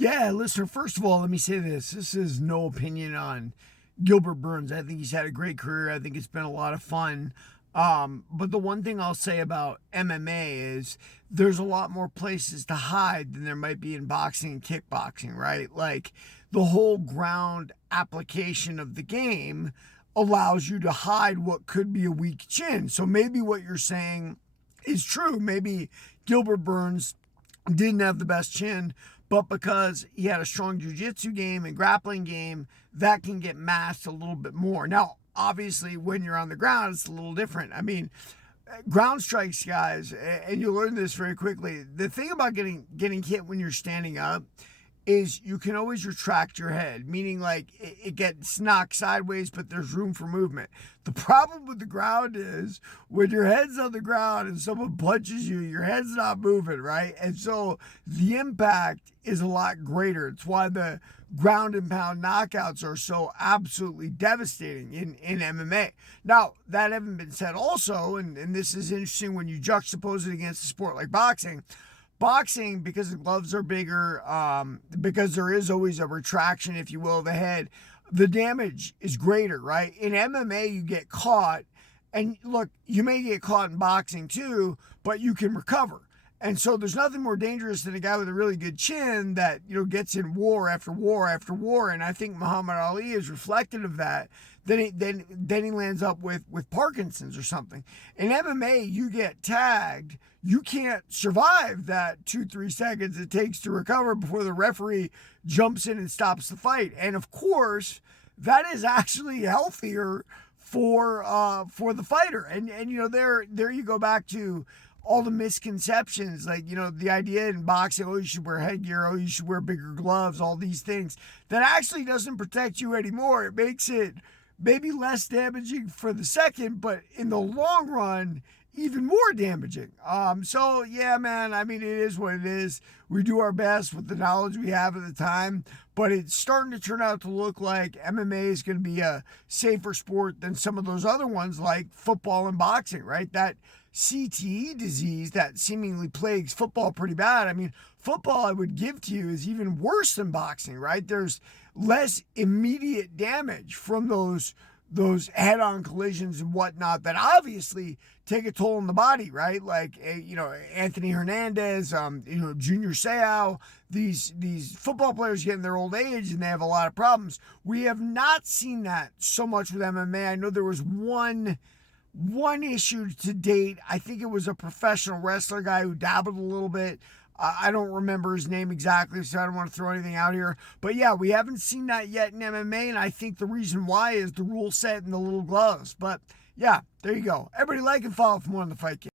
Yeah, listener, first of all, let me say this. This is no opinion on Gilbert Burns. I think he's had a great career. I think it's been a lot of fun. But the one thing I'll say about MMA is there's a lot more places to hide than there might be in boxing and kickboxing, right? Like the whole ground application of the game allows you to hide what could be a weak chin. So maybe what you're saying is true. Maybe Gilbert Burns didn't have the best chin, but because he had a strong jiu-jitsu game and grappling game, that can get masked a little bit more. Now, obviously, when you're on the ground, it's a little different. I mean, ground strikes, guys, and you'll learn this very quickly. The thing about getting hit when you're standing up is you can always retract your head, meaning like it gets knocked sideways, but there's room for movement. The problem with the ground is when your head's on the ground and someone punches you, your head's not moving, right? And so the impact is a lot greater. It's why the ground and pound knockouts are so absolutely devastating in MMA. Now, that having been said also, and this is interesting when you juxtapose it against a sport like boxing, because the gloves are bigger, because there is always a retraction, if you will, of the head, the damage is greater, right? In MMA, you get caught, and look, you may get caught in boxing too, but you can recover. And so there's nothing more dangerous than a guy with a really good chin that, gets in war after war after war. And I think Muhammad Ali is reflective of that. Then he lands up with Parkinson's or something. In MMA, you get tagged. You can't survive that 2-3 seconds it takes to recover before the referee jumps in and stops the fight. And of course, that is actually healthier for the fighter. And there you go back to all the misconceptions, like, the idea in boxing, oh, you should wear headgear, oh, you should wear bigger gloves, all these things, that actually doesn't protect you anymore. It makes it maybe less damaging for the second, but in the long run, even more damaging. So yeah, man, I mean, it is what it is. We do our best with the knowledge we have at the time, but it's starting to turn out to look like MMA is going to be a safer sport than some of those other ones like football and boxing, right? That CTE disease that seemingly plagues football pretty bad. I mean, football, I would give to you, is even worse than boxing, right? There's less immediate damage from those head-on collisions and whatnot that obviously take a toll on the body, right? Like, Anthony Hernandez, Junior Seau, these football players get in their old age and they have a lot of problems. We have not seen that so much with MMA. I know there was one issue to date. I think it was a professional wrestler guy who dabbled a little bit. I don't remember his name exactly, so I don't want to throw anything out here. But yeah, we haven't seen that yet in MMA, and I think the reason why is the rule set and the little gloves. But yeah, there you go. Everybody like and follow for more on the Fight Game.